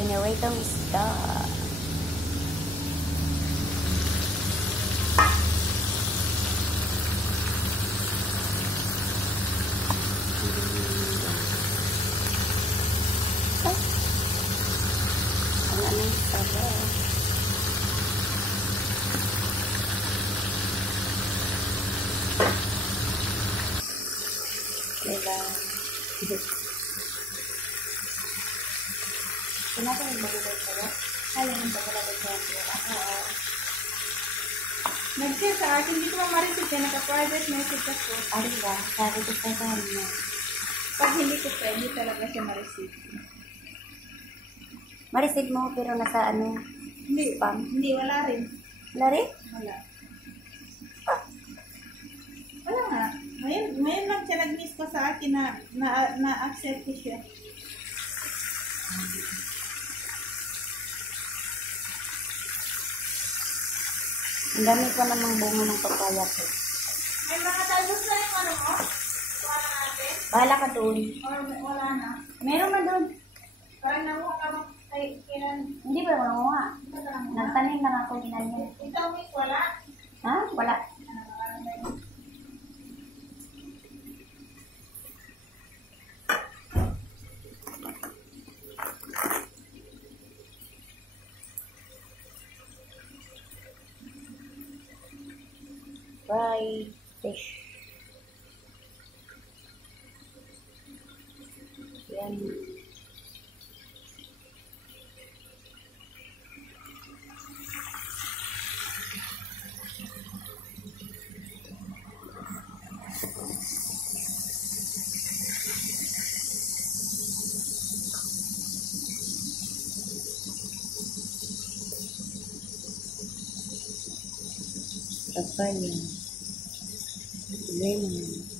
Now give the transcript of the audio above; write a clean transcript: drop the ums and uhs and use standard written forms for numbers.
Pinuritong isda. Ang anong isda. Diba? Kenapa yang baru-baru saya? Kalian yang baru-baru saya. Nag-share sa akin, dito mamarinig ka, naka-private message ako. Ari ba? Sabi ko sa kanya. Pag hindi ko pwede talaga siya ma-receive. Ma-receive mo pero nasa ano? Hindi, Spam? hindi, wala rin. Wala rin? Wala. Wala nga. Ngayon lang siya nag-miss ko sa akin na-accept ko siya. Ang dami pa namang bunga ng papaya ko. May mga talbos na yung ano mo? Wala natin? Bahala ka doon. Or wala na? Meron na doon. Parang nakuha ka mo kailan? Hindi ba nakuha? Nagtanim lang ako ginanyan. Ikaw, Miss, wala? Ha? Wala. Fried fish. Yan. Papaya. Lemon.